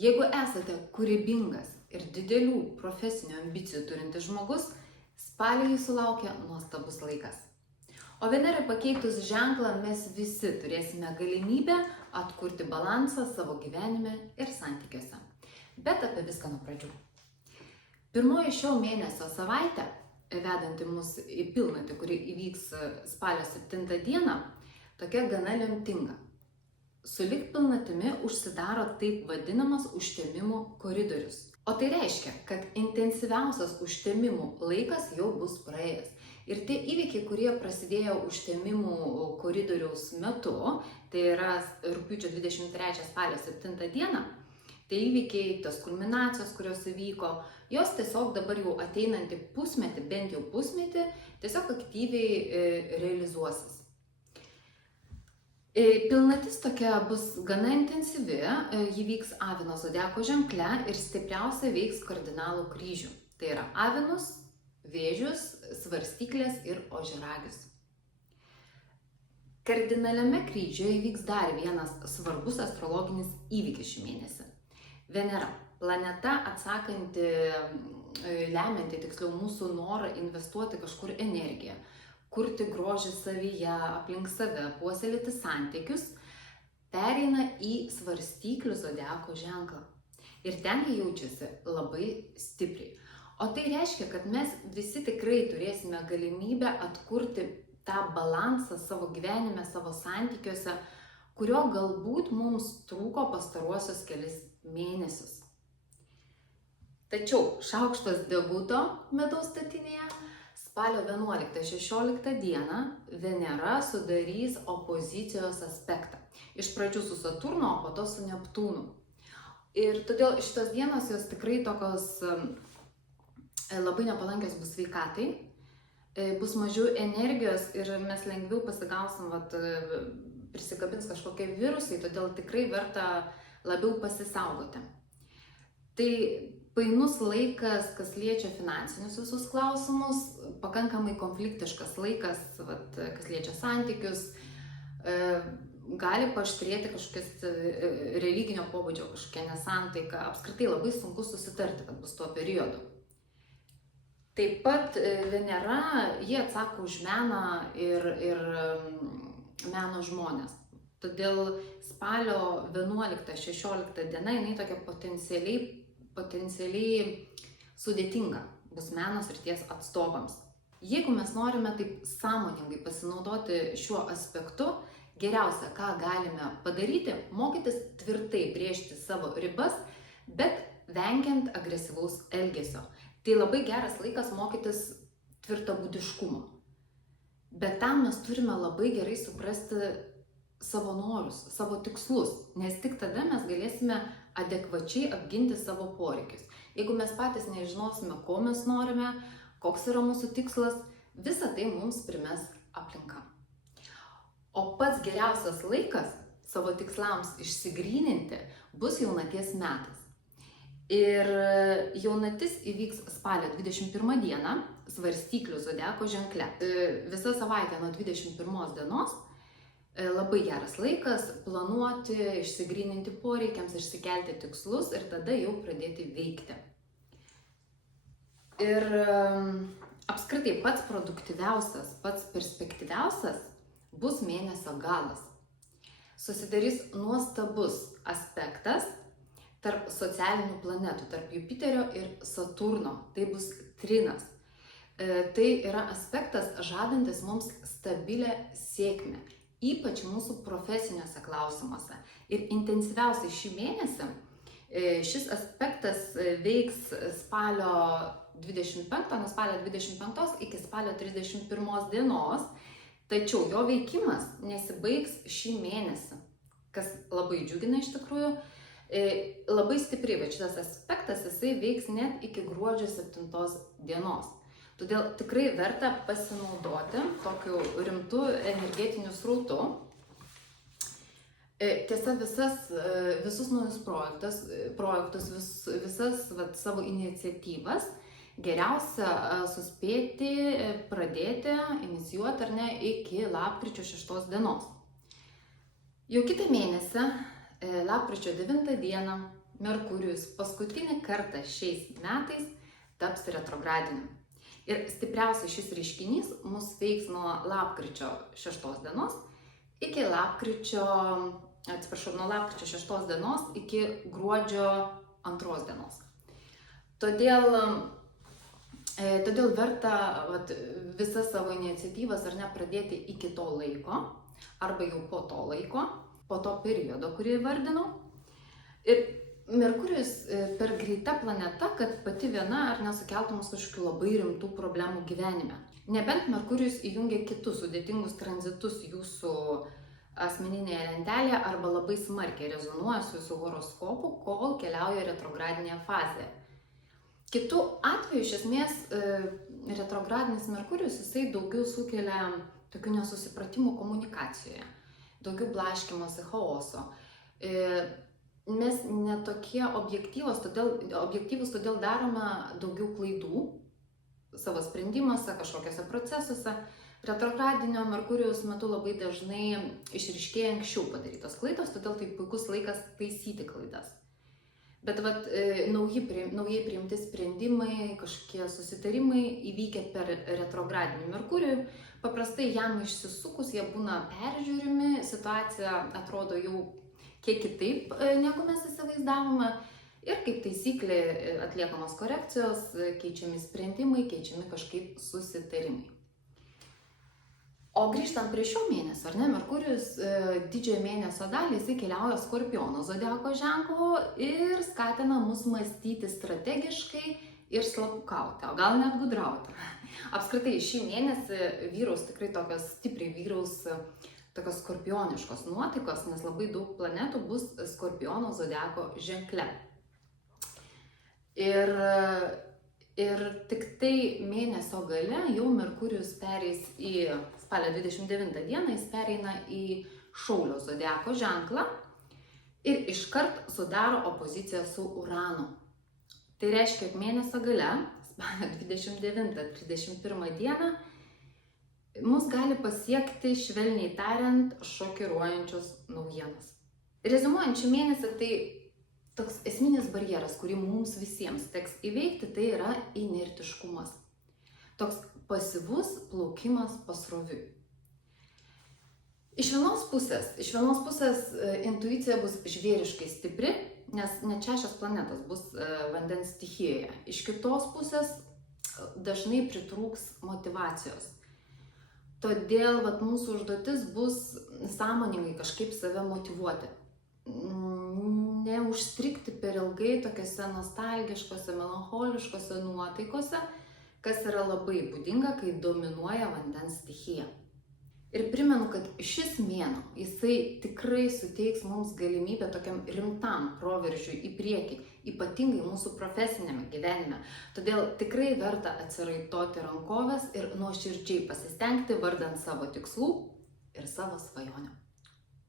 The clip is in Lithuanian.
Jeigu esate kūrybingas ir didelių profesinių ambicijų turintis žmogus, spalį jūsų laukia nuostabus laikas. O Venerai pakeitus ženklą mes visi turėsime galimybę atkurti balansą savo gyvenime ir santykiuose. Bet apie viską nuo pradžių. Pirmoji šio mėnesio savaitė, vedanti mus į pilnatį, kuri įvyks spalio 7 dieną, tokia gana lemtinga. Sulig pilnatimi užsidaro taip vadinamas užtemimų koridorius. O tai reiškia, kad intensyviausias užtemimų laikas jau bus praėjęs. Ir tie įvykiai, kurie prasidėjo užtemimų koridoriaus metu, tai yra rugpjūčio 23 spalio 7 dieną, tai įvykiai, tos kulminacijos, kurios įvyko, jos tiesiog dabar jau ateinantį pusmetį, bent jau pusmetį, tiesiog aktyviai realizuosis. Pilnatis tokia bus gana intensyvi, ji vyks Avino zodiako ženkle ir stipriausia veiks kardinalų kryžių. Tai yra Avinus, Vėžius, Svarstyklės ir Ožiaragius. Kardinaliame kryžiuje įvyks dar vienas svarbus astrologinis įvykis šį mėnesį. Venera, planeta atsakanti, lemianti tiksliau mūsų norą investuoti kažkur energiją, kurti grožį savyje, aplink save, puoselėti santykius, pereina į Svarstyklių zodiako ženklą. Ir ten jie jaučiasi labai stipriai. O tai reiškia, kad mes visi tikrai turėsime galimybę atkurti tą balansą savo gyvenime, savo santykiuose, kurio galbūt mums trūko pastaruosius kelis mėnesius. Tačiau šaukštas deguto medaus statinėje spalio 11-16 dieną Venera sudarys opozicijos aspektą. Iš pradžių su Saturnu, o po to su Neptūnu. Ir todėl šitos dienos jos tikrai tokios labai nepalankios bus sveikatai, bus mažiau energijos ir mes lengviau pasigausim, prisikabins kažkokie virusai, todėl tikrai verta labiau pasisaugoti. Tai painus laikas, kas liečia finansinius visus klausimus, pakankamai konfliktiškas laikas, kas liečia santykius, gali paaštrėti kažkokias religinio pobūdžio, kažkokia nesantaika, apskritai labai sunku susitarti, kad bus tuo periodu. Taip pat Venera, jie atsako už meną ir meno žmonės. Todėl spalio 11-16 diena jinai tokia potencialiai sudėtinga bus meno srities atstovams. Jeigu mes norime taip sąmoningai pasinaudoti šiuo aspektu, geriausia, ką galime padaryti, mokytis tvirtai brėžti savo ribas, bet vengiant agresyvaus elgesio. Tai labai geras laikas mokytis tvirtabūdiškumo. Bet tam mes turime labai gerai suprasti savo norus, savo tikslus, nes tik tada mes galėsime adekvačiai apginti savo poreikius. Jeigu mes patys nežinosime, ko mes norime, koks yra mūsų tikslas, visa tai mums primes aplinka. O pats geriausias laikas savo tikslams išsigryninti bus jaunaties metas. Ir jaunatis įvyks spalio 21 dieną Svarstyklių zodiako ženkle. Visa savaitė nuo 21 dienos labai geras laikas planuoti, išsigryninti poreikiams, išsikelti tikslus ir tada jau pradėti veikti. Ir apskritai pats produktyviausias, pats perspektyviausias bus mėnesio galas. Susidarys nuostabus aspektas tarp socialinių planetų, tarp Jupiterio ir Saturno. Tai bus trinas. Tai yra aspektas žadantis mums stabilę sėkmę, ypač mūsų profesiniuose klausimuose. Ir intensyviausiai šį mėnesį šis aspektas veiks spalio 25, nuo spalio 25 iki spalio 31 dienos, tačiau jo veikimas nesibaigs šį mėnesį, kas labai džiugina iš tikrųjų. Labai stipriai, bet šitas aspektas jisai veiks net iki gruodžio 7 dienos. Todėl tikrai verta pasinaudoti tokiu rimtu energetiniu srautu. Tiesa, visus naujus projektus, visas savo iniciatyvas geriausia suspėti, pradėti, inicijuoti ar ne iki lapkričio 6 dienos. Jau kitą mėnesį lapkričio 9 dieną Merkurijus paskutinį kartą šiais metais taps retrogradiniu. Ir stipriausiai šis reiškinys mus veiks nuo lapkričio 6 dienos iki nuo lapkričio 6 dienos iki gruodžio 2 dienos. Todėl verta visas savo iniciatyvas pradėti iki to laiko, arba jau po to laiko, po to periodo, kurį vardinau. Ir Merkurijus per greita planeta, kad pati viena nesukeltų mums kažkokių labai rimtų problemų gyvenime. Nebent Merkurijus įjungia kitus sudėtingus tranzitus jūsų asmeninėje lentelėje arba labai smarkiai rezonuoja su jūsų horoskopu, kol keliauja retrogradinėje fazėje. Kitu atveju, iš esmės, retrogradinis Merkurijus, jisai daugiau sukelia tokių nesusipratimų komunikacijoje, daugiau blaškymosi, chaoso. Mes netokie objektyvūs, todėl darome daugiau klaidų savo sprendimuose, kažkokiuose procesuose. Retrogradinio Merkurijaus metu labai dažnai išryškėja anksčiau padarytos klaidos, todėl tai puikus laikas taisyti klaidas. Bet naujai priimti sprendimai, kažkokie susitarimai įvykę per retrogradinį Merkurijų, paprastai jam išsisukus jie būna peržiūrimi, situacija atrodo jau kiek kitaip, negu mes įsivaizdavome. Ir kaip taisyklė atliekamos korekcijos, keičiami sprendimai, keičiami kažkaip susitarimai. O grįžtant prie šio mėnesio, Merkurijus didžiojo mėnesio dalį jisai keliauja Skorpiono zodiako ženklu ir skatina mus mąstyti strategiškai ir slapukauti, o gal net gudrauti. Apskritai šį mėnesį stipriai vyraus tokios skorpioniškos nuotaikos, nes labai daug planetų bus Skorpiono zodiako ženkle. Ir tik tai mėnesio gale jau Merkurijus pereis į spalio 29 dieną, jis pereina į Šaulio zodiako ženklą ir iškart sudaro opoziciją su Uranu. Tai reiškia, kad mėnesio gale, spalio 29-31 dieną, mus gali pasiekti, švelniai tariant, šokiruojančios naujienos. Reziumuojant šį mėnesį, tai toks esminis barjeras, kurį mums visiems teks įveikti, tai yra inertiškumas. Toks pasyvus plaukimas pasroviui. Iš vienos pusės intuicija bus žvėriškai stipri, nes net 6 planetos bus vandens stichijoje. Iš kitos pusės dažnai pritrūks motyvacijos. Todėl mūsų užduotis bus sąmoningai kažkaip save motyvuoti. Neužstrigti per ilgai tokiose nostalgiškose, melancholiškose nuotaikose, kas yra labai būdinga, kai dominuoja vandens stichija. Ir primenu, kad šis mėnuo, jisai tikrai suteiks mums galimybę tokiam rimtam proveržiui į priekį, ypatingai mūsų profesinėme gyvenime. Todėl tikrai verta atsiraitoti rankoves ir nuoširdžiai pasistengti vardan savo tikslų ir savo svajonių.